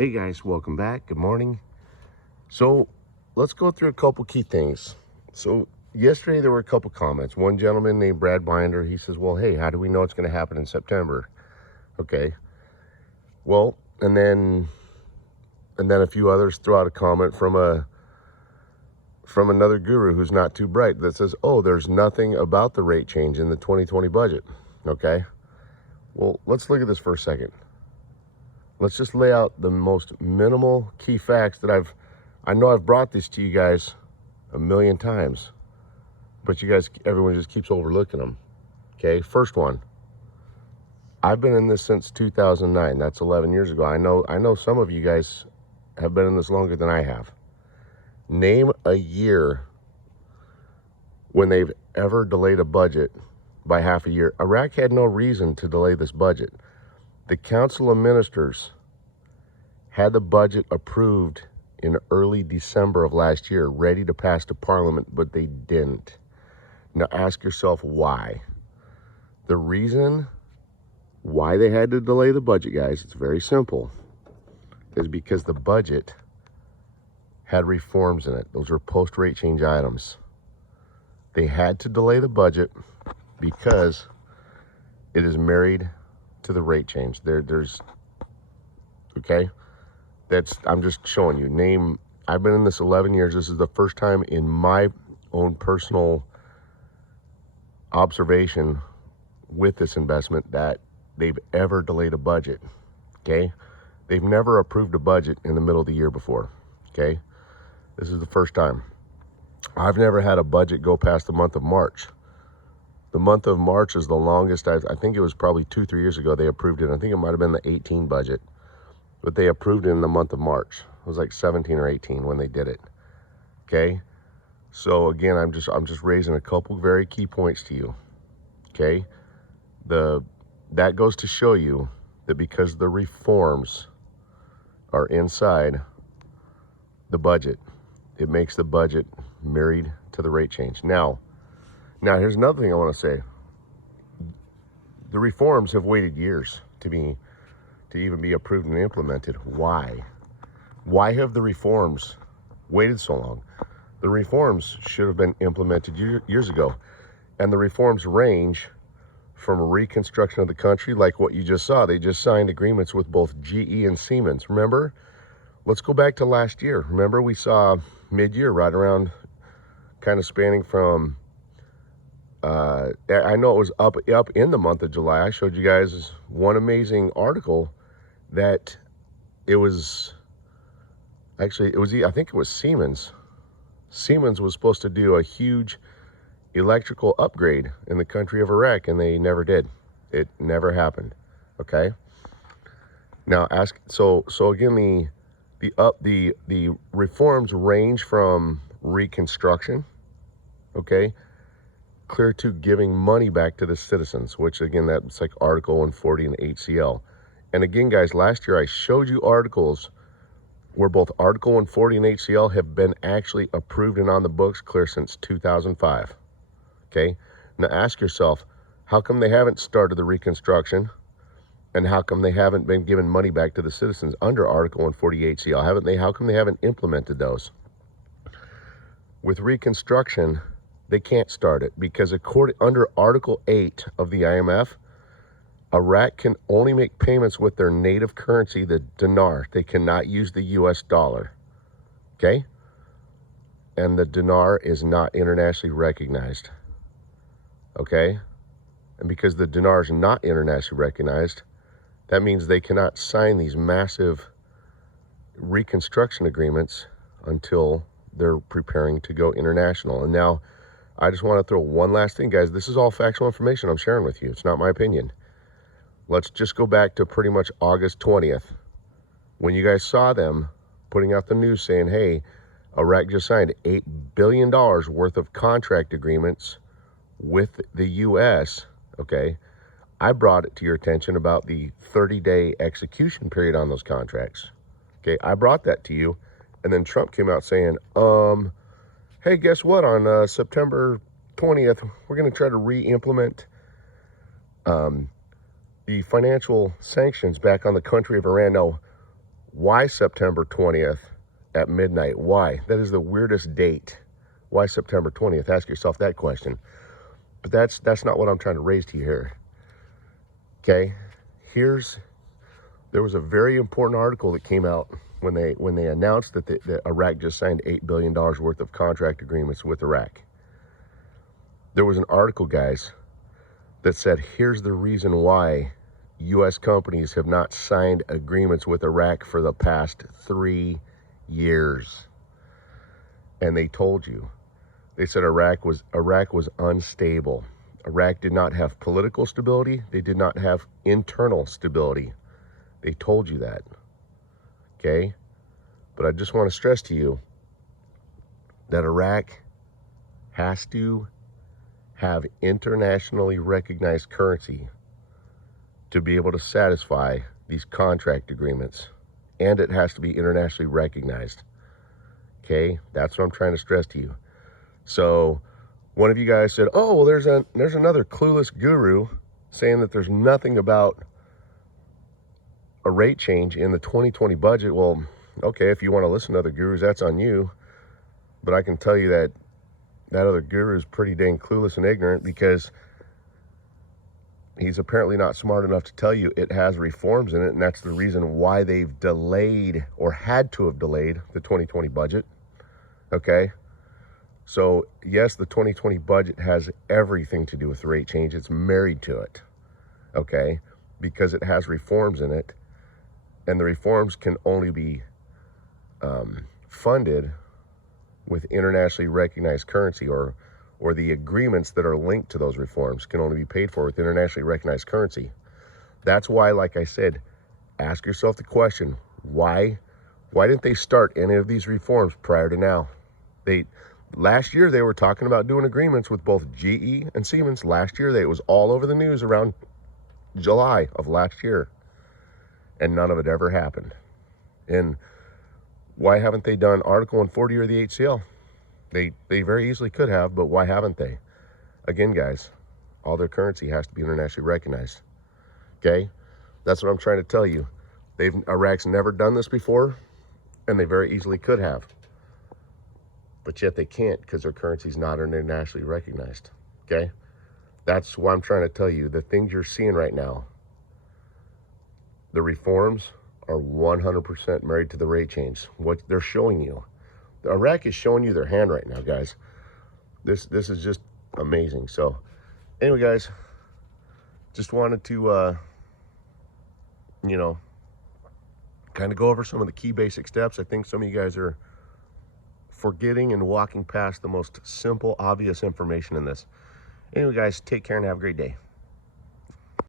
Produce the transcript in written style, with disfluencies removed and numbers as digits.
Hey guys, welcome back. Good morning. So let's go through a couple key things. So yesterday there were a couple comments. One gentleman named Brad Binder, he says, well, hey, how do we know it's going to happen in September? Okay. Well, and then a few others throw out a comment from another guru who's not too bright that says, oh, there's nothing about the rate change in the 2020 budget. Okay. Well, let's look at this for a second. Let's just lay out the most minimal key facts that I know I've brought this to you guys a million times, but everyone just keeps overlooking them. Okay, first one. I've been in this since 2009. That's 11 years ago. I know some of you guys have been in this longer than I have. Name a year when they've ever delayed a budget by half a year. Iraq had no reason to delay this budget. The Council of Ministers had the budget approved in early December of last year, ready to pass to Parliament, but they didn't. Now ask yourself why. The reason why they had to delay the budget, guys, it's very simple, is because the budget had reforms in it. Those are post-rate change items. They had to delay the budget because it is married to the rate change. Okay? I'm just showing you. I've been in this 11 years. This is the first time in my own personal observation with this investment that they've ever delayed a budget. Okay? They've never approved a budget in the middle of the year before. Okay? This is the first time. I've never had a budget go past the month of March. The month of March is the longest. I think it was probably 2-3 years ago they approved it. I think it might have been the 18 budget, but they approved it in the month of March. It was like 17 or 18 when they did it. Okay, so again, I'm just raising a couple very key points to you. Okay, that goes to show you that because the reforms are inside the budget, it makes the budget married to the rate change. Now, here's another thing I want to say. The reforms have waited years to even be approved and implemented. Why? Why have the reforms waited so long? The reforms should have been implemented years ago. And the reforms range from reconstruction of the country, like what you just saw. They just signed agreements with both GE and Siemens. Remember? Let's go back to last year. Remember, we saw mid-year, right around, kind of spanning from I know it was up in the month of July. I showed you guys one amazing article that I think it was Siemens. Siemens was supposed to do a huge electrical upgrade in the country of Iraq, and they never did. It never happened. Okay. Now so again, the reforms range from reconstruction, okay, clear to giving money back to the citizens, which again, that's like Article 140 and HCL. And again, guys, last year I showed you articles where both Article 140 and HCL have been actually approved and on the books clear since 2005. Okay, now ask yourself, how come they haven't started the reconstruction, and how come they haven't been given money back to the citizens under Article 140 HCL? How come they haven't implemented those? With reconstruction, they can't start it because under Article 8 of the IMF, Iraq can only make payments with their native currency, the dinar. They cannot use the US dollar. Okay? And the dinar is not internationally recognized. Okay? And because the dinar is not internationally recognized, that means they cannot sign these massive reconstruction agreements until they're preparing to go international. And now, I just want to throw one last thing, guys. This is all factual information I'm sharing with you. It's not my opinion. Let's just go back to pretty much August 20th, when you guys saw them putting out the news saying, hey, Iraq just signed $8 billion worth of contract agreements with the U.S., okay? I brought it to your attention about the 30-day execution period on those contracts. Okay, I brought that to you, and then Trump came out saying, hey, guess what? On September 20th, we're going to try to re-implement the financial sanctions back on the country of Iran. Now, Why September 20th at midnight? Why? That is the weirdest date. Why September 20th? Ask yourself that question. But that's not what I'm trying to raise to you here. Okay? There was a very important article that came out when they announced that Iraq just signed $8 billion worth of contract agreements with Iraq. There was an article, guys, that said, here's the reason why U.S. companies have not signed agreements with Iraq for the past 3 years. And they told you. They said Iraq was unstable. Iraq did not have political stability. They did not have internal stability. They told you that. Okay? But I just want to stress to you that Iraq has to have internationally recognized currency to be able to satisfy these contract agreements. And it has to be internationally recognized. Okay? That's what I'm trying to stress to you. So one of you guys said, oh, well, there's another clueless guru saying that there's nothing about a rate change in the 2020 budget. Well, okay, if you want to listen to other gurus, that's on you. But I can tell you that other guru is pretty dang clueless and ignorant, because he's apparently not smart enough to tell you it has reforms in it, and that's the reason why they've delayed, or had to have delayed, the 2020 budget. Okay? So, yes, the 2020 budget has everything to do with the rate change. It's married to it. Okay? Because it has reforms in it, and the reforms can only be funded with internationally recognized currency, or the agreements that are linked to those reforms can only be paid for with internationally recognized currency. That's why, like I said, ask yourself the question, why didn't they start any of these reforms prior to now? Last year they were talking about doing agreements with both GE and Siemens. Last year it was all over the news around July of last year, and none of it ever happened. And why haven't they done Article 140 or the HCL? They very easily could have, but why haven't they? Again, guys, all their currency has to be internationally recognized. Okay? That's what I'm trying to tell you. Iraq's never done this before, and they very easily could have. But yet they can't, because their currency's not internationally recognized. Okay? That's why I'm trying to tell you, the things you're seeing right now, the reforms are 100% married to the rate change. What they're showing you. Iraq is showing you their hand right now, guys. This is just amazing. So, anyway, guys, just wanted to, kind of go over some of the key basic steps. I think some of you guys are forgetting and walking past the most simple, obvious information in this. Anyway, guys, take care and have a great day.